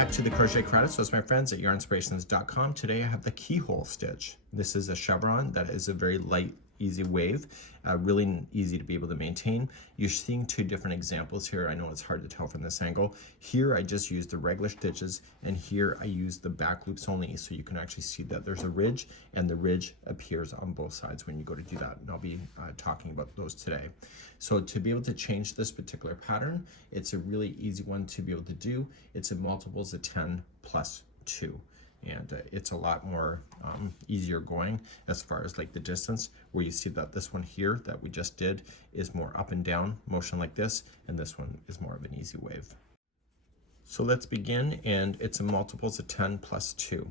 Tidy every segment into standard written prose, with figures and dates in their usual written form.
back to the Crochet Credits with my friends at yarnspirations.com. Today I have the keyhole stitch. This is a chevron that is a very light, easy wave, really easy to be able to maintain. You're seeing two different examples here. I know it's hard to tell from this angle. Here I just used the regular stitches, and here I used the back loops only, so you can actually see that there's a ridge, and the ridge appears on both sides when you go to do that, and I'll be talking about those today. So to be able to change this particular pattern, it's a really easy one to be able to do. It's in multiples of 10 plus 2. And it's a lot more easier going as far as like the distance, where you see that this one here that we just did is more up and down motion like this, and this one is more of an easy wave. So let's begin, and it's in multiples of 10 plus 2.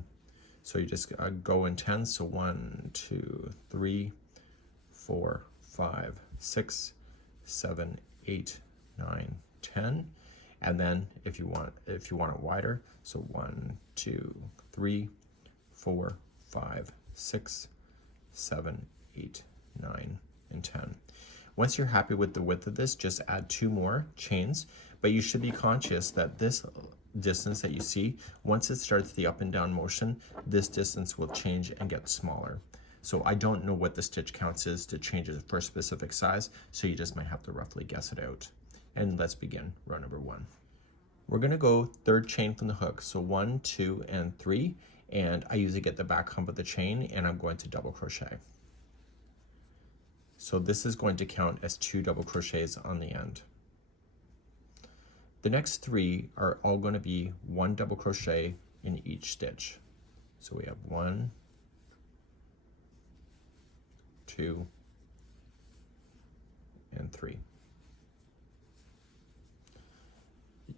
So you just go in 10, so 1, 2, 3, 4, 5, 6, 7, 8, 9, 10. And then if you want it wider, so 1, 2, 3, 4, 5, 6, 7, 8, 9, and 10. Once you're happy with the width of this, just add 2 more chains, but you should be conscious that this distance that you see, once it starts the up and down motion, this distance will change and get smaller. So I don't know what the stitch counts is to change it for a specific size, so you just might have to roughly guess it out. And let's begin row number 1. We're going to go third chain from the hook, so 1, 2, and 3, and I usually get the back hump of the chain, and I'm going to double crochet. So this is going to count as 2 double crochets on the end. The next 3 are all going to be 1 double crochet in each stitch. So we have 1, 2, and 3.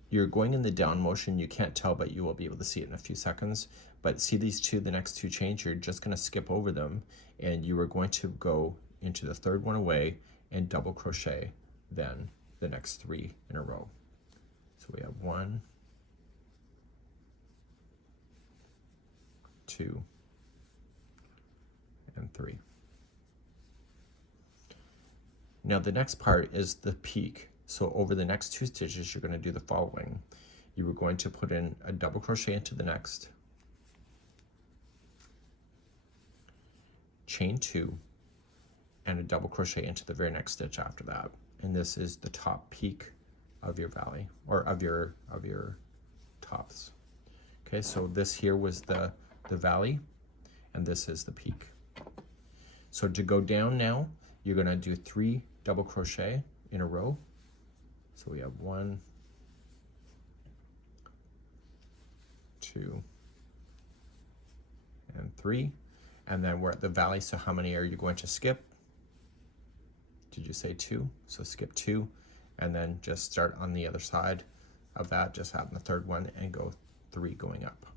You're going in the down motion. You can't tell, but you will be able to see it in a few seconds. But see these the next 2 chains, you're just going to skip over them, and you are going to go into the third one away and double crochet then the next 3 in a row. So we have 1, 2, and 3. Now the next part is the peak. So over the next 2 stitches, you're going to do the following. You are going to put in a double crochet into the next, chain 2, and a double crochet into the very next stitch after that. And this is the top peak of your valley, or of your tops. Okay, so this here was the valley, and this is the peak. So to go down now, you're going to do 3 double crochet in a row. So we have 1, 2, and 3, and then we're at the valley, so how many are you going to skip? Did you say 2? So skip 2, and then just start on the other side of that, just add the third one and go 3 going up.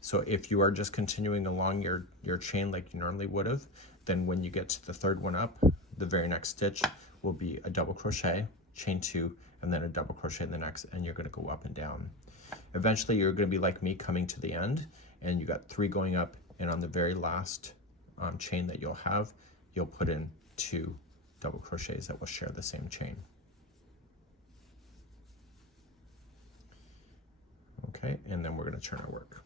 So if you are just continuing along your chain like you normally would have, then when you get to the third one up, the very next stitch will be a double crochet, chain 2, and then a double crochet in the next, and you're going to go up and down. Eventually you're going to be like me, coming to the end, and you got 3 going up, and on the very last chain that you'll have, you'll put in 2 double crochets that will share the same chain. Okay, and then we're going to turn our work.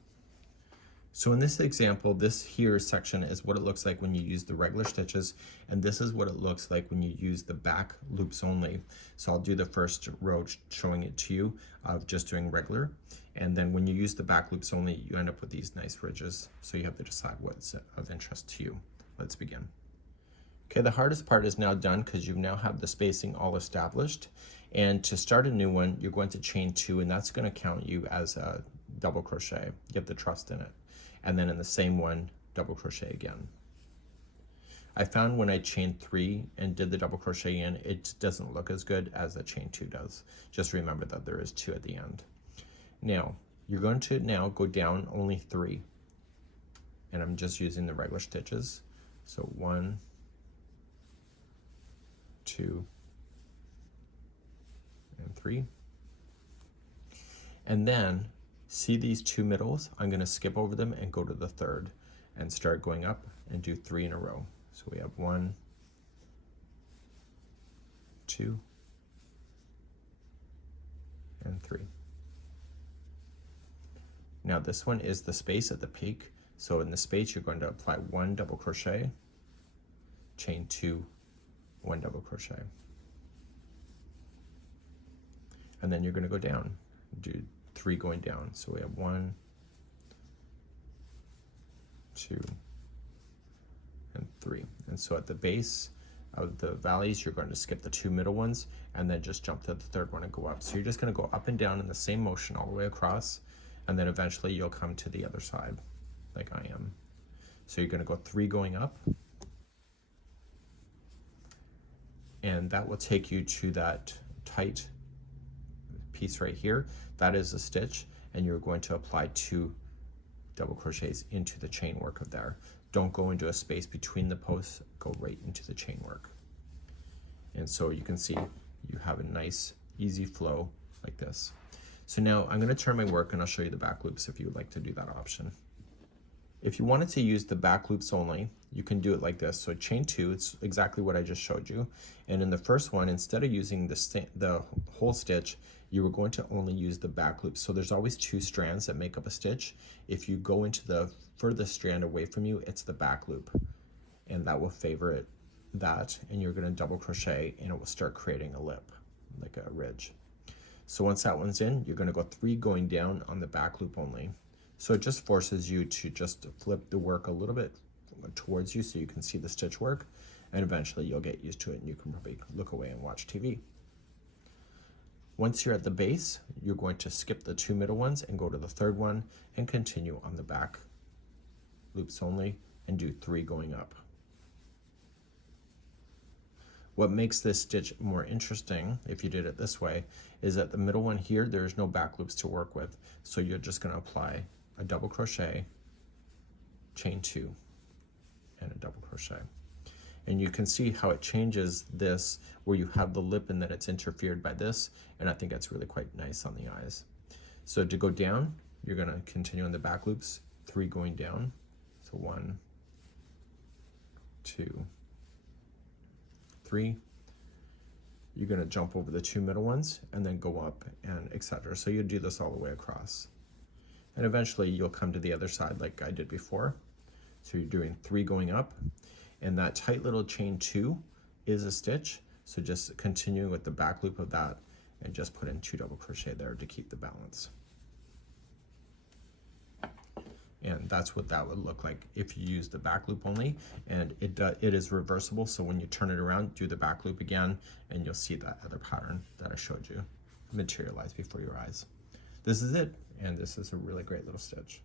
So in this example, this here section is what it looks like when you use the regular stitches, and this is what it looks like when you use the back loops only. So I'll do the first row showing it to you of just doing regular, and then when you use the back loops only, you end up with these nice ridges, so you have to decide what's of interest to you. Let's begin. Okay, the hardest part is now done because you now have the spacing all established, and to start a new one, you're going to chain 2, and that's going to count you as a double crochet. You have the trust in it. And then in the same one, double crochet again. I found when I chained 3 and did the double crochet in, it doesn't look as good as a chain 2 does. Just remember that there is 2 at the end. Now, you're going to now go down only 3. And I'm just using the regular stitches. So 1, 2, and 3. And then see these 2 middles? I'm going to skip over them and go to the third and start going up and do 3 in a row. So we have 1, 2, and 3. Now this one is the space at the peak. So in the space, you're going to apply 1 double crochet, chain 2, 1 double crochet. And then you're going to go down, do 3 going down. So we have 1, 2, and 3. And so at the base of the valleys, you're going to skip the 2 middle ones and then just jump to the 3rd one and go up. So you're just going to go up and down in the same motion all the way across, and then eventually you'll come to the other side like I am. So you're going to go 3 going up, and that will take you to that tight piece right here. That is a stitch, and you're going to apply 2 double crochets into the chain work of there. Don't go into a space between the posts, go right into the chain work. And so you can see you have a nice easy flow like this. So now I'm going to turn my work and I'll show you the back loops if you would like to do that option. If you wanted to use the back loops only, you can do it like this. So chain 2, it's exactly what I just showed you. And in the first one, instead of using the whole stitch, you were going to only use the back loops. So there's always 2 strands that make up a stitch. If you go into the furthest strand away from you, it's the back loop. And that will favor that. And you're going to double crochet and it will start creating a lip, like a ridge. So once that one's in, you're going to go 3 going down on the back loop only. So it just forces you to just flip the work a little bit towards you so you can see the stitch work, and eventually you'll get used to it and you can probably look away and watch TV. Once you're at the base, you're going to skip the 2 middle ones and go to the 3rd one and continue on the back loops only and do 3 going up. What makes this stitch more interesting, if you did it this way, is that the middle one here, there's no back loops to work with. So you're just going to apply a double crochet, chain 2, and a double crochet. And you can see how it changes this, where you have the lip and then it's interfered by this, and I think that's really quite nice on the eyes. So to go down, you're going to continue on the back loops, 3 going down. So 1, 2, 3. You're going to jump over the 2 middle ones and then go up and etc. So you do this all the way across. And eventually you'll come to the other side like I did before. So you're doing 3 going up, and that tight little chain 2 is a stitch. So just continuing with the back loop of that and just put in 2 double crochet there to keep the balance. And that's what that would look like if you use the back loop only. And it is reversible, so when you turn it around, do the back loop again, and you'll see that other pattern that I showed you materialize before your eyes. This is it, and this is a really great little stitch.